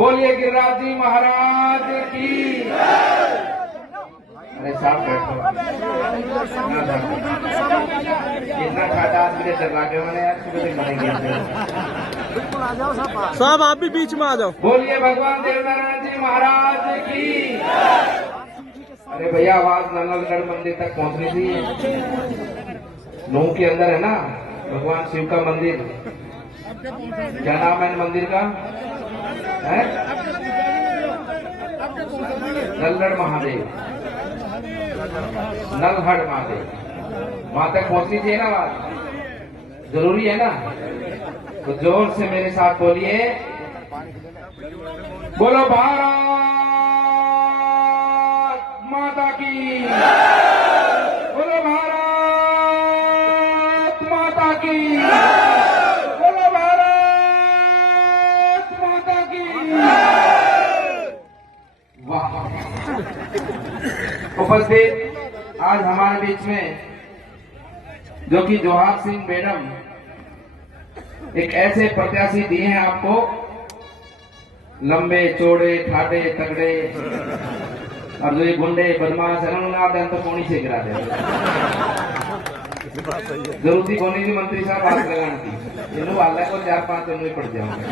बोलिए गिरिराज जी महाराज की। अरे साहब बैठो, इतना खाटा आदमी चला के मैंने यार सुबह से मरेंगे। साहब आप भी बीच में आ जाओ। बोलिए भगवान देवनारायण जी महाराज की। अरे भैया आवाज नंगलगढ़ मंदिर तक पहुंचनी थी। नूह के अंदर है ना भगवान शिव का मंदिर, क्या नाम है मंदिर का? है नलगढ़ महादेव, नलहड़ महादेव। वहां तक पहुंचनी चाहिए ना बात, जरूरी है ना। तो जोर से मेरे साथ बोलिए, बोलो भारत माता की, बोलो भारत माता की, बोलो भारत माता की। वाह। उपस्थित आज हमारे बीच में जो कि जोहार सिंह मैडम एक ऐसे प्रत्याशी दिए हैं आपको, लंबे चौड़े ठाटे तगड़े, और जो ये गुंडे बदमाश है ना तो कोनी से गिरा दे। जरूरत कोनी जी मंत्री साहब बात लगाने की, इन्हों वाला को 4-5 दिन पड़ जाओगे।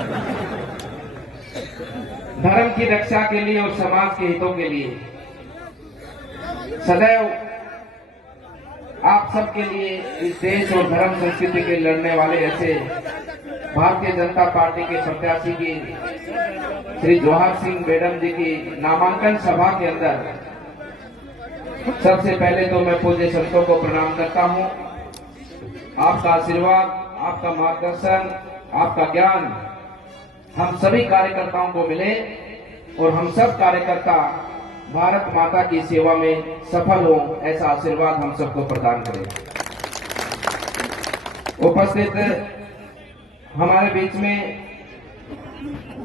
धर्म की रक्षा के लिए और समाज के हितों के लिए सदैव आप सबके लिए इस देश और धर्म संस्कृति के लड़ने वाले ऐसे भारतीय जनता पार्टी के प्रत्याशी की श्री जोहार सिंह मैडम जी की नामांकन सभा के अंदर सबसे पहले तो मैं पूज्य संतों को प्रणाम करता हूं। आपका आशीर्वाद, आपका मार्गदर्शन, आपका ज्ञान हम सभी कार्यकर्ताओं को मिले और हम सब कार्यकर्ता भारत माता की सेवा में सफल हो, ऐसा आशीर्वाद हम सबको प्रदान करें। उपस्थित हमारे बीच में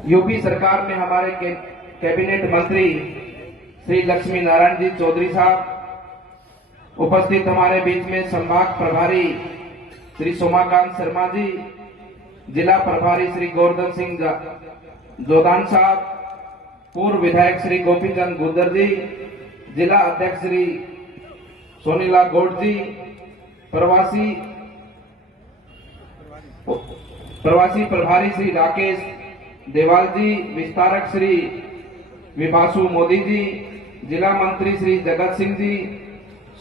यूपी सरकार में हमारे कैबिनेट मंत्री श्री लक्ष्मी नारायण जी चौधरी साहब, उपस्थित हमारे बीच में संभाग प्रभारी श्री सोमाकांत शर्मा जी, जिला प्रभारी श्री गोवर्धन सिंह जोदान साहब, पूर्व विधायक श्री गोपीचंद गुर्जर जी, जिला अध्यक्ष श्री सोनीलाल गौड़ जी, प्रवासी प्रभारी श्री राकेश देवाल जी, विस्तारक श्री विभासु मोदी जी, जिला मंत्री श्री जगत सिंह जी,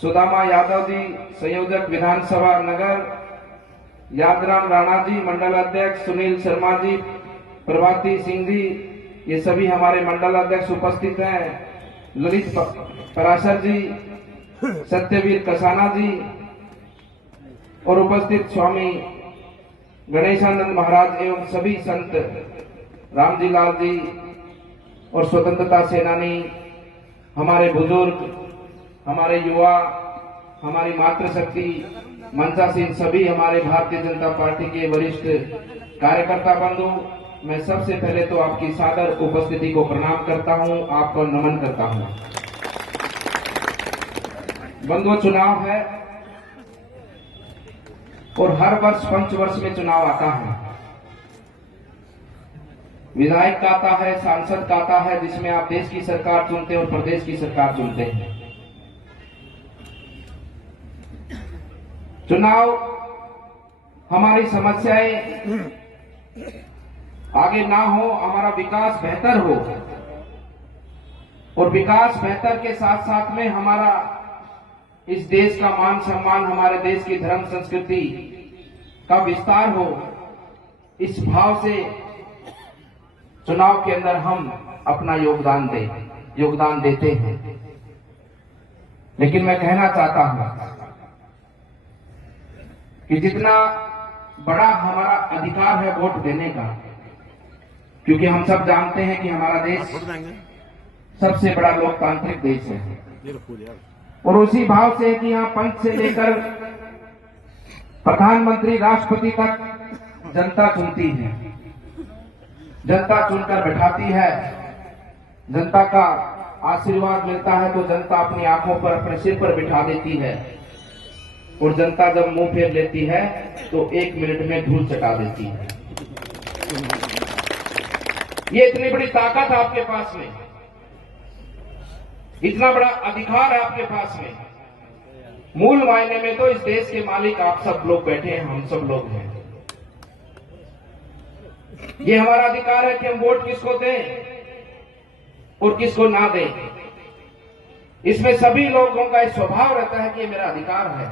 सुदामा यादव जी, संयोजक विधानसभा नगर यादराम राणा जी, मंडल अध्यक्ष सुनील शर्मा जी, प्रभाती सिंह जी, ये सभी हमारे मंडल अध्यक्ष उपस्थित हैं, ललित पराशर जी, सत्यवीर कसाना जी, और उपस्थित स्वामी गणेशानंद महाराज एवं सभी संत रामजी लाल जी और स्वतंत्रता सेनानी, हमारे बुजुर्ग, हमारे युवा, हमारी मातृशक्ति मंचासीन सभी हमारे भारतीय जनता पार्टी के वरिष्ठ कार्यकर्ता बंधु, मैं सबसे पहले तो आपकी सादर उपस्थिति को प्रणाम करता हूं, आपको नमन करता हूं। बंधुओं, चुनाव है और हर वर्ष पंचवर्ष में चुनाव आता है। विधायक का आता है, सांसद का आता है, जिसमें आप देश की सरकार चुनते हैं और प्रदेश की सरकार चुनते हैं। चुनाव हमारी समस्याएं आगे ना हो, हमारा विकास बेहतर हो, और विकास बेहतर के साथ साथ में हमारा इस देश का मान सम्मान, हमारे देश की धर्म संस्कृति का विस्तार हो, इस भाव से चुनाव के अंदर हम अपना योगदान देते हैं। लेकिन मैं कहना चाहता हूं कि जितना बड़ा हमारा अधिकार है वोट देने का, क्योंकि हम सब जानते हैं कि हमारा देश सबसे बड़ा लोकतांत्रिक देश है, और उसी भाव से कि यहाँ पंच से लेकर प्रधानमंत्री राष्ट्रपति तक जनता चुनती है, जनता चुनकर बैठाती है, जनता का आशीर्वाद मिलता है तो जनता अपनी आंखों पर, अपने सिर पर बिठा देती है, और जनता जब मुंह फेर लेती है तो 1 मिनट में धूल चटा देती है। ये इतनी बड़ी ताकत है आपके पास में, इतना बड़ा अधिकार है आपके पास में। मूल मायने में तो इस देश के मालिक आप सब लोग बैठे हैं, हम सब लोग हैं। ये हमारा अधिकार है कि हम वोट किसको दें और किसको ना दें। इसमें सभी लोगों का स्वभाव रहता है कि ये मेरा अधिकार है।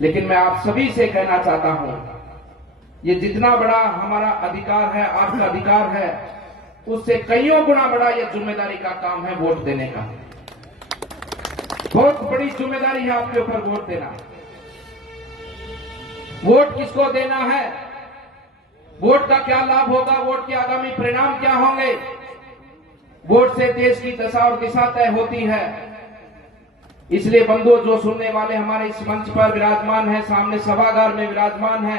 लेकिन मैं आप सभी से कहना चाहता हूं, ये जितना बड़ा हमारा अधिकार है, आपका अधिकार है, उससे कईयों गुना बड़ा ये जिम्मेदारी का काम है वोट देने का। बहुत बड़ी जिम्मेदारी है आपके ऊपर वोट देना। वोट किसको देना है, वोट का क्या लाभ होगा, वोट के आगामी परिणाम क्या होंगे, वोट से देश की दशा और दिशा तय होती है। इसलिए बंधुओं, जो सुनने वाले हमारे इस मंच पर विराजमान है, सामने सभागार में विराजमान है,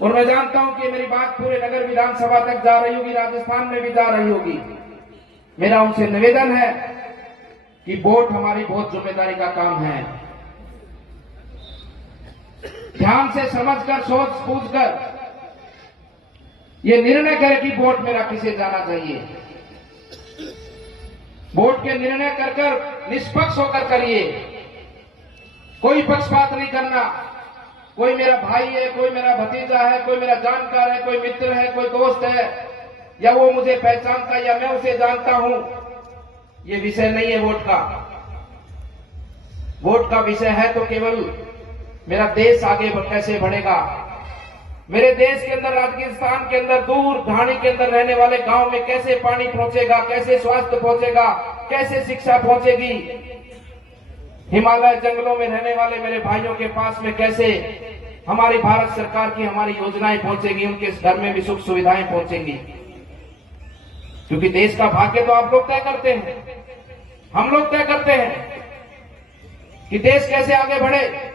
और मैं जानता हूं कि मेरी बात पूरे नगर विधानसभा तक जा रही होगी, राजस्थान में भी जा रही होगी। मेरा उनसे निवेदन है कि वोट हमारी बहुत जिम्मेदारी का काम है। ध्यान से समझकर, सोच पूछकर ये निर्णय करें कि वोट मेरा किसे जाना चाहिए। वोट के निर्णय कर निष्पक्ष होकर करिए, कोई पक्षपात नहीं करना। कोई मेरा भाई है, कोई मेरा भतीजा है, कोई मेरा जानकार है, कोई मित्र है, कोई दोस्त है, या वो मुझे पहचानता है या मैं उसे जानता हूं, ये विषय नहीं है वोट का। वोट का विषय है तो केवल मेरा देश आगे कैसे बढ़ेगा, मेरे देश के अंदर, राजस्थान के अंदर, दूर ढाणी के अंदर रहने वाले गांव में कैसे पानी पहुंचेगा, कैसे स्वास्थ्य पहुंचेगा, कैसे शिक्षा पहुंचेगी, हिमालय जंगलों में रहने वाले मेरे भाइयों के पास में कैसे हमारी भारत सरकार की हमारी योजनाएं पहुंचेगी, उनके घर में भी सुख सुविधाएं पहुंचेंगी। क्योंकि देश का भाग्य तो आप लोग तय करते हैं, हम लोग तय करते हैं कि देश कैसे आगे बढ़े।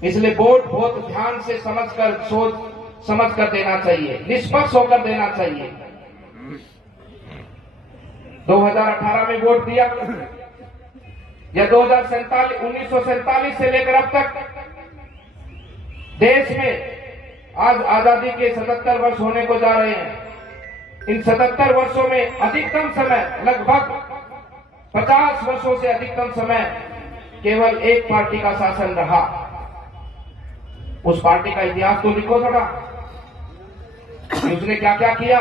इसलिए वोट बहुत ध्यान से समझकर, सोच समझकर देना चाहिए, निष्पक्ष होकर देना चाहिए। 2018 में वोट दिया या 1947 से लेकर अब तक देश में आज आजादी के 77 वर्ष होने को जा रहे हैं। इन 77 वर्षों में अधिकतम समय, लगभग 50 वर्षों से अधिकतम समय केवल एक पार्टी का शासन रहा। उस पार्टी का इतिहास तो लिखो थोड़ा, उसने क्या क्या किया।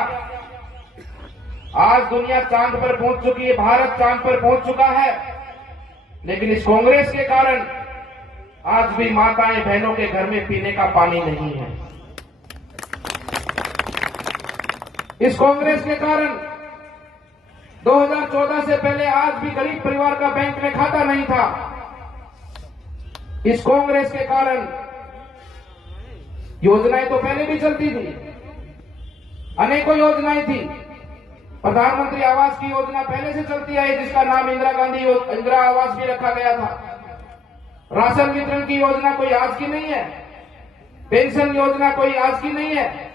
आज दुनिया चांद पर पहुंच चुकी है, भारत चांद पर पहुंच चुका है, लेकिन इस कांग्रेस के कारण आज भी माताएं बहनों के घर में पीने का पानी नहीं है। इस कांग्रेस के कारण 2014 से पहले आज भी गरीब परिवार का बैंक में खाता नहीं था। इस कांग्रेस के कारण योजनाएं तो पहले भी चलती थी, अनेकों योजनाएं थी। प्रधानमंत्री आवास की योजना पहले से चलती आई, जिसका नाम इंदिरा आवास भी रखा गया था। राशन वितरण की योजना कोई आज की नहीं है, पेंशन योजना कोई आज की नहीं है।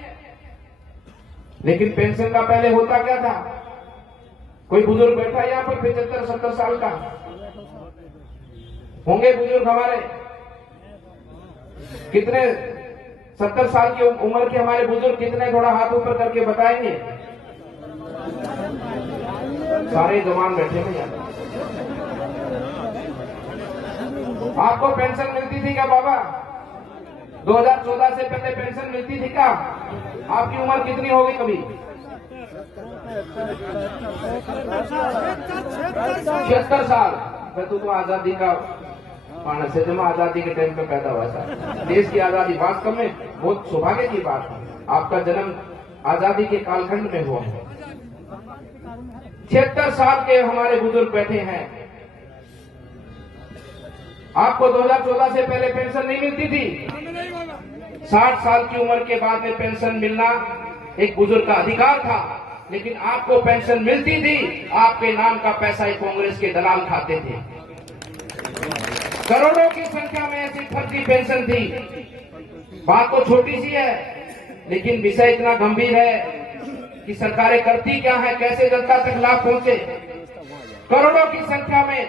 लेकिन पेंशन का पहले होता क्या था? कोई बुजुर्ग बैठा यहां पर 75-70 साल का होंगे बुजुर्ग हमारे, कितने 70 साल की उम्र के हमारे बुजुर्ग कितने, थोड़ा हाथ ऊपर करके बताएंगे। सारे जवान बैठे हैं यहाँ। आपको पेंशन मिलती थी क्या बाबा? 2014 से पहले पेंशन मिलती थी क्या? आपकी उम्र कितनी होगी कभी? 76 साल। तू तो आजादी का मानस है, जमा आजादी के टाइम पे पैदा हुआ था। देश की आजादी वास्तव में बहुत सौभाग्य की बात है। आपका जन्म आजादी के कालखंड में हुआ है। 76 साल के हमारे बुजुर्ग बैठे हैं। आपको 2014 से पहले पेंशन नहीं मिलती थी। 60 साल की उम्र के बाद में पेंशन मिलना एक बुजुर्ग का अधिकार था, लेकिन आपको पेंशन मिलती थी। आपके नाम का पैसा एक कांग्रेस के दलाल खाते थे। करोड़ों की संख्या में ऐसी फर्जी पेंशन थी। बात तो छोटी सी है, लेकिन विषय इतना गंभीर है कि सरकारें करती क्या है, कैसे जनता तक लाभ पहुंचे। करोड़ों की संख्या में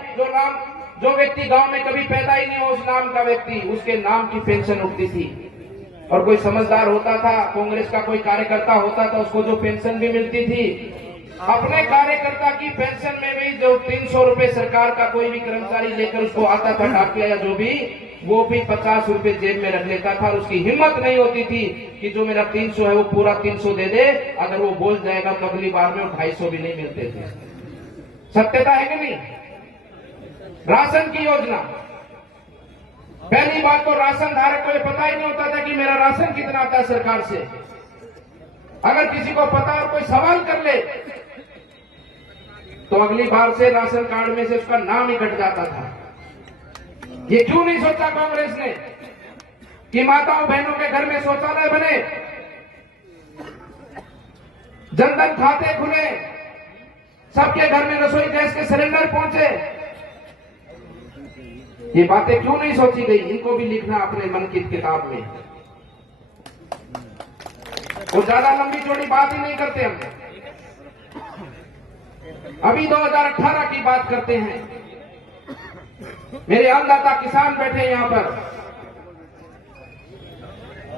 जो व्यक्ति गांव में कभी पैदा ही नहीं हो, उस नाम का व्यक्ति, उसके नाम की पेंशन उठती थी। और कोई समझदार होता था, कांग्रेस का कोई कार्यकर्ता होता था, उसको जो पेंशन भी मिलती थी, अपने कार्यकर्ता की पेंशन में भी जो 300 रुपए सरकार का कोई भी कर्मचारी लेकर उसको आता था डाकिया या जो भी, वो भी 50 रुपए जेब में रख लेता था। और उसकी हिम्मत नहीं होती थी कि जो मेरा 300 है वो पूरा 300 दे दे, अगर वो बोल जाएगा तो अगली बार में 250 भी नहीं मिलते थे। सत्यता है कि नहीं? राशन की योजना, पहली बात तो राशन धारक को ये पता ही नहीं होता था कि मेरा राशन कितना आता है सरकार से। अगर किसी को पता और कोई सवाल कर ले तो अगली बार से राशन कार्ड में से उसका नाम ही कट जाता था। ये क्यों नहीं सोचा कांग्रेस ने कि माताओं बहनों के घर में शौचालय बने, जनधन खाते खुले, सबके घर में रसोई गैस के सिलेंडर पहुंचे? ये बातें क्यों नहीं सोची गई? इनको भी लिखना अपने मन की किताब में। वो ज्यादा लंबी चौड़ी बात ही नहीं करते हम। अभी 2018 की बात करते हैं। मेरे अन्नदाता किसान बैठे यहां पर,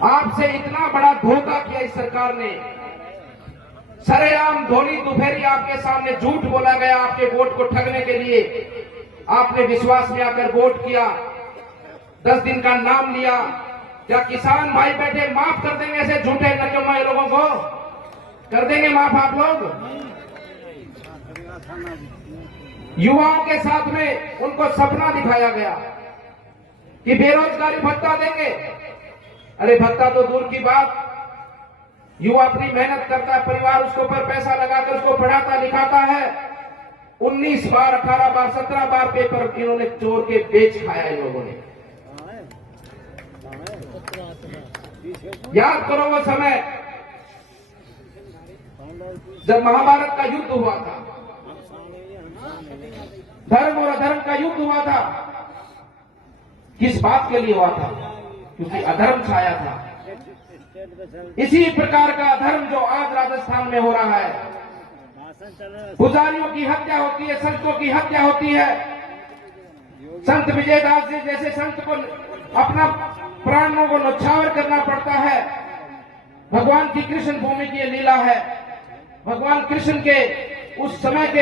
आपसे इतना बड़ा धोखा किया इस सरकार ने। सरेआम धोनी दुपहरी आपके सामने झूठ बोला गया आपके वोट को ठगने के लिए। आपने विश्वास में आकर वोट किया, 10 दिन का नाम लिया। क्या किसान भाई बैठे माफ कर देंगे ऐसे झूठे नकम्मा लोगों को? कर देंगे माफ आप लोग? युवाओं के साथ में उनको सपना दिखाया गया कि बेरोजगारी भत्ता देंगे। अरे भत्ता तो दूर की बात, युवा अपनी मेहनत करता है, परिवार उसके ऊपर पैसा लगाकर उसको पढ़ाता लिखाता है। 19 बार, 18 बार, 17 बार पेपर इन्होंने चोर के बेच खाया इन लोगों ने। याद करो वो समय जब महाभारत का युद्ध हुआ था, धर्म और अधर्म का युद्ध हुआ था। किस बात के लिए हुआ था? क्योंकि अधर्म छाया था। इसी प्रकार का अधर्म जो आज राजस्थान में हो रहा है, पुजारियों की हत्या होती है, संतों की हत्या होती है। संत विजयदास जी जैसे संत को अपना प्राणों को न्यौछावर करना पड़ता है। भगवान की कृष्ण भूमि की लीला है। भगवान कृष्ण के उस समय के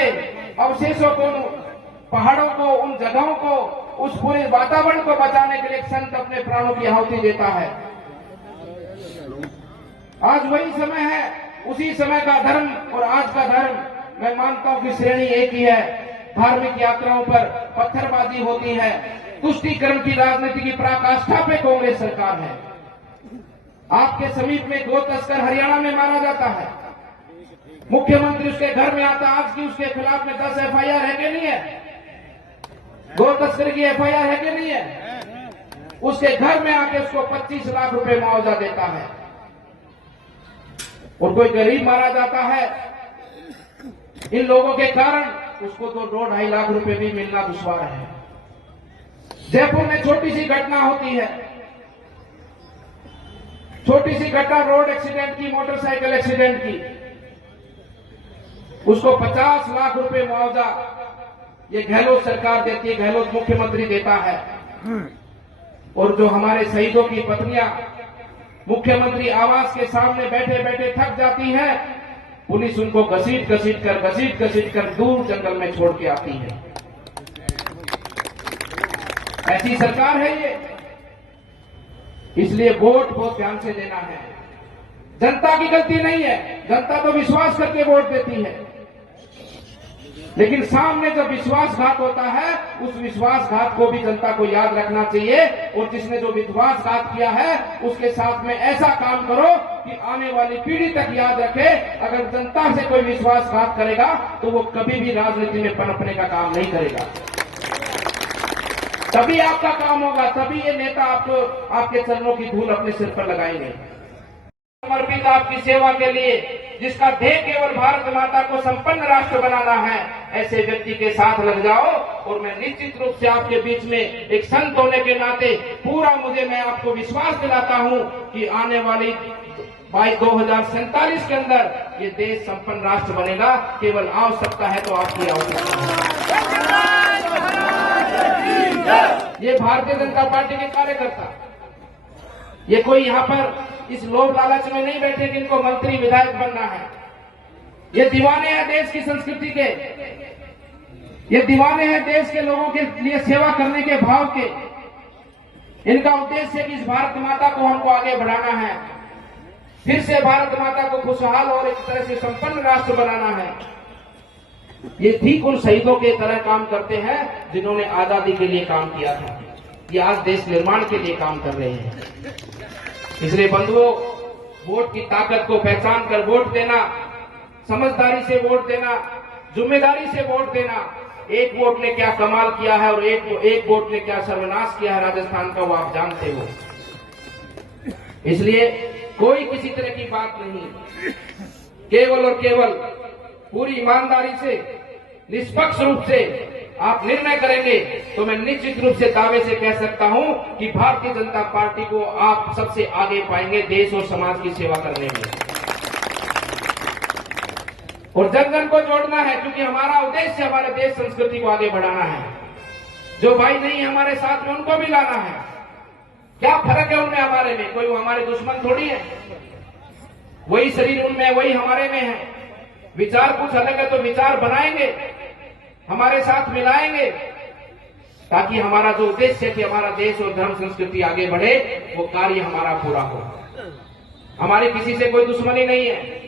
अवशेषों को, पहाड़ों को, उन जगहों को, उस पूरे वातावरण को बचाने के लिए एक संत अपने प्राणों की आहुति देता है। आज वही समय है, उसी समय का धर्म और आज का धर्म मैं मानता हूं कि श्रेणी एक ही है। धार्मिक यात्राओं पर पत्थरबाजी होती है, तुष्टीकरण की राजनीति की पराकाष्ठा पे कांग्रेस सरकार है। आपके समीप में गो तस्कर हरियाणा में मारा जाता है, मुख्यमंत्री उसके घर में आता, आज की उसके खिलाफ में 10 FIR है कि नहीं है? गो तस्कर की FIR है कि नहीं है? उसके घर में आके उसको 25 लाख रुपए मुआवजा देता है। और कोई गरीब मारा जाता है, इन लोगों के कारण उसको तो 2-2.5 लाख रुपए भी मिलना दुश्वार है। जयपुर में छोटी सी घटना होती है, छोटी सी घटना रोड एक्सीडेंट की, मोटरसाइकिल एक्सीडेंट की, उसको 50 लाख रुपए मुआवजा ये गहलोत सरकार देती है, गहलोत मुख्यमंत्री देता है। और जो हमारे शहीदों की पत्नियां मुख्यमंत्री आवास के सामने बैठे बैठे थक जाती है, पुलिस उनको घसीट घसीट कर दूर जंगल में छोड़ के आती है। ऐसी सरकार है ये। इसलिए वोट बहुत ध्यान से देना है। जनता की गलती नहीं है, जनता तो विश्वास करके वोट देती है, लेकिन सामने जब विश्वासघात होता है, उस विश्वासघात को भी जनता को याद रखना चाहिए। और जिसने जो विश्वासघात किया है उसके साथ में ऐसा काम करो कि आने वाली पीढ़ी तक याद रखे। अगर जनता से कोई विश्वासघात करेगा तो वो कभी भी राजनीति में पनपने का काम नहीं करेगा। तभी आपका काम होगा, तभी ये नेता आपको आपके चरणों की धूल अपने सिर पर लगाएंगे। समर्पित आपकी सेवा के लिए, जिसका ध्येय केवल भारत माता को संपन्न राष्ट्र बनाना है, ऐसे व्यक्ति के साथ लग जाओ। और मैं निश्चित रूप से आपके बीच में एक संत होने के नाते मैं आपको विश्वास दिलाता हूं कि आने वाली 2047 के अंदर ये देश संपन्न राष्ट्र बनेगा। केवल आवश्यकता है तो आपकी आवश्यकता है। ये भारतीय जनता पार्टी के कार्यकर्ता ये कोई यहाँ पर इस लोभ लालच में नहीं बैठे कि इनको मंत्री विधायक बनना है। ये दीवाने हैं देश की संस्कृति के, ये दीवाने हैं देश के लोगों के लिए सेवा करने के भाव के। इनका उद्देश्य है कि इस भारत माता को हमको आगे बढ़ाना है, फिर से भारत माता को खुशहाल और एक तरह से संपन्न राष्ट्र बनाना है। ये ठीक उन शहीदों के तरह काम करते हैं जिन्होंने आजादी के लिए काम किया था। ये आज देश निर्माण के लिए काम कर रहे हैं। इसलिए बंधुओं, वोट की ताकत को पहचान कर वोट देना, समझदारी से वोट देना, जिम्मेदारी से वोट देना। एक वोट ने क्या कमाल किया है और एक वोट ने क्या सर्वनाश किया है राजस्थान का, वो आप जानते हो। इसलिए कोई किसी तरह की बात नहीं, केवल और केवल पूरी ईमानदारी से, निष्पक्ष रूप से आप निर्णय करेंगे तो मैं निश्चित रूप से दावे से कह सकता हूं कि भारतीय जनता पार्टी को आप सबसे आगे पाएंगे देश और समाज की सेवा करने में। और जन जन को जोड़ना है, क्योंकि हमारा उद्देश्य हमारे देश संस्कृति को आगे बढ़ाना है। जो भाई नहीं हमारे साथ में उनको भी लाना है। क्या फर्क है उनमें हमारे में? कोई वो हमारे दुश्मन थोड़ी है। वही शरीर उनमें है, वही हमारे में है। विचार कुछ अलग है तो विचार बनाएंगे, हमारे साथ मिलाएंगे, ताकि हमारा जो उद्देश्य है कि हमारा देश और धर्म संस्कृति आगे बढ़े, वो कार्य हमारा पूरा हो। हमारी किसी से कोई दुश्मनी नहीं है।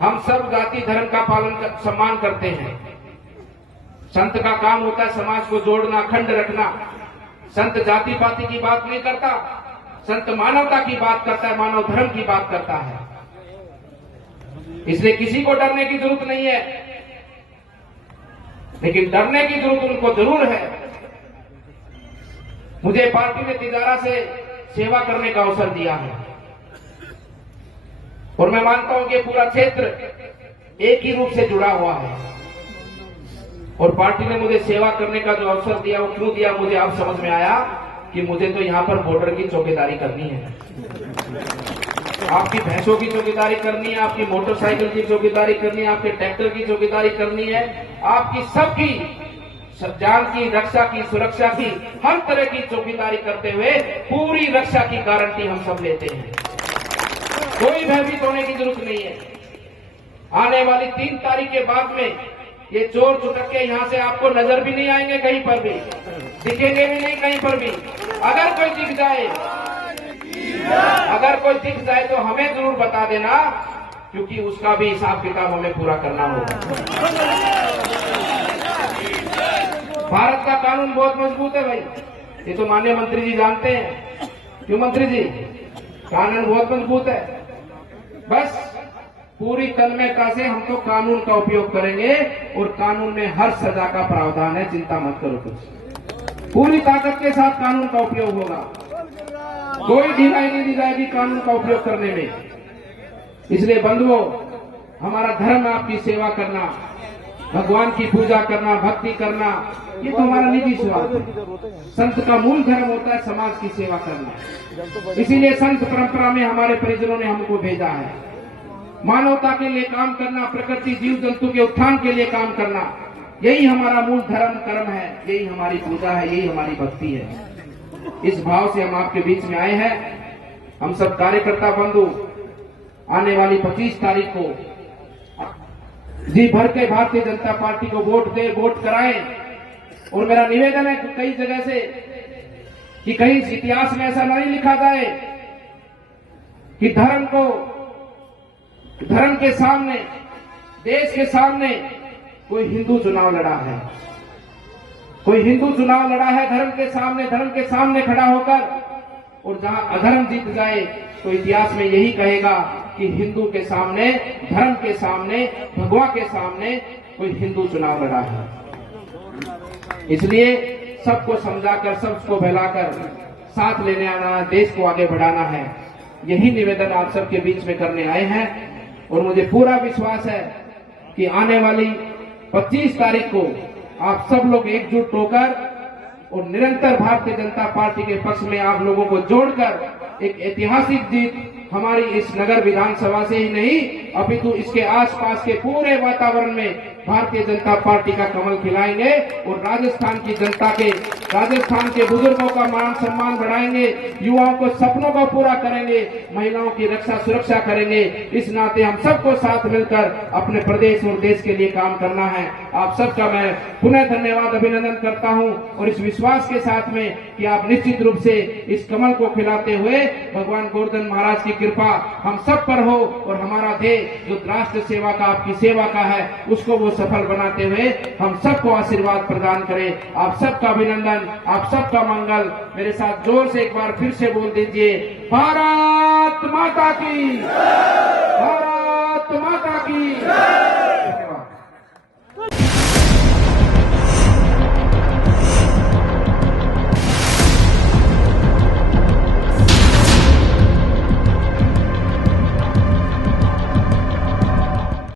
हम सब जाति धर्म का सम्मान करते हैं। संत का काम होता है समाज को जोड़ना, अखंड रखना। संत जाति पाति की बात नहीं करता, संत मानवता की बात करता है, मानव धर्म की बात करता है। इसलिए किसी को डरने की जरूरत नहीं है, लेकिन डरने की जरूरत उनको जरूर है। मुझे पार्टी ने तिजारा से सेवा करने का अवसर दिया है और मैं मानता हूं कि पूरा क्षेत्र एक ही रूप से जुड़ा हुआ है। और पार्टी ने मुझे सेवा करने का जो अवसर दिया, वो क्यों दिया मुझे अब समझ में आया कि मुझे तो यहां पर बॉर्डर की चौकीदारी करनी है। आपकी भैंसों की चौकीदारी करनी है, आपकी मोटरसाइकिल की चौकीदारी करनी है, आपके ट्रैक्टर की चौकीदारी करनी है, आपकी सबकी जान की रक्षा की, सुरक्षा की, हर तरह की चौकीदारी करते हुए पूरी रक्षा की गारंटी हम सब लेते हैं। कोई भयभीत होने की जरूरत नहीं है। आने वाली 3 तारीख के बाद में ये चोर चुटक्के यहां से आपको नजर भी नहीं आएंगे, कहीं पर भी दिखेंगे भी नहीं कहीं पर भी। अगर कोई दिख जाए तो हमें जरूर बता देना, क्योंकि उसका भी हिसाब किताब हमें पूरा करना होगा। भारत का कानून बहुत मजबूत है भाई, ये तो माननीय मंत्री जी जानते हैं। क्यों मंत्री जी? कानून बहुत मजबूत है। बस पूरी तन्मयता से हम तो कानून का उपयोग करेंगे और कानून में हर सजा का प्रावधान है, चिंता मत करो कुछ। पूरी ताकत के साथ कानून का उपयोग होगा, कोई ढिलाई नहीं दी जाएगी कानून का उपयोग करने में। इसलिए बंधुओं, हमारा धर्म है आपकी सेवा करना, भगवान की पूजा करना, भक्ति करना, ये तो हमारा निजी स्वार्थ है। संत का मूल धर्म होता है समाज की सेवा करना। इसीलिए संत परंपरा में हमारे परिजनों ने हमको भेजा है। मानवता के लिए काम करना, प्रकृति जीव जंतु के उत्थान के लिए काम करना, यही हमारा मूल धर्म कर्म है, यही हमारी पूजा है, यही हमारी भक्ति है। इस भाव से हम आपके बीच में आए हैं। हम सब कार्यकर्ता बंधु आने वाली 25 तारीख को जी भर के भारतीय जनता पार्टी को वोट दे, वोट कराएं। और मेरा निवेदन है कई जगह से कि कहीं इतिहास में ऐसा नहीं लिखा जाए कि धर्म के सामने, देश के सामने कोई हिंदू चुनाव लड़ा है। कोई हिंदू चुनाव लड़ा है धर्म के सामने खड़ा होकर, और जहां अधर्म जीत जाए तो इतिहास में यही कहेगा कि हिंदू के सामने, धर्म के सामने, भगवा के सामने कोई हिंदू चुनाव लड़ा है। इसलिए सबको समझाकर, सबको बहलाकर साथ लेने आना, देश को आगे बढ़ाना है। यही निवेदन आप सबके बीच में करने आए हैं। और मुझे पूरा विश्वास है कि आने वाली 25 तारीख को आप सब लोग एकजुट होकर और निरंतर भारतीय जनता पार्टी के पक्ष में आप लोगों को जोड़कर एक ऐतिहासिक जीत हमारी इस नगर विधानसभा से ही नहीं, अपितु इसके आसपास के पूरे वातावरण में भारतीय जनता पार्टी का कमल खिलाएंगे और राजस्थान की जनता के, राजस्थान के बुजुर्गों का मान सम्मान बढ़ाएंगे, युवाओं को सपनों को पूरा करेंगे, महिलाओं की रक्षा सुरक्षा करेंगे। इस नाते हम सबको साथ मिलकर अपने प्रदेश और देश के लिए काम करना है। आप सबका मैं पुनः धन्यवाद अभिनंदन करता हूं और इस विश्वास के साथ में कि आप निश्चित रूप से इस कमल को खिलाते हुए भगवान गोवर्धन महाराज की कृपा हम सब पर हो और हमारा देश जो राष्ट्र सेवा का, आपकी सेवा का है, उसको वो सफल बनाते हुए हम सबको आशीर्वाद प्रदान करें। आप सबका अभिनंदन, आप सबका मंगल। मेरे साथ जोर से एक बार फिर से बोल दीजिए, भारत माता की, भारत माता की।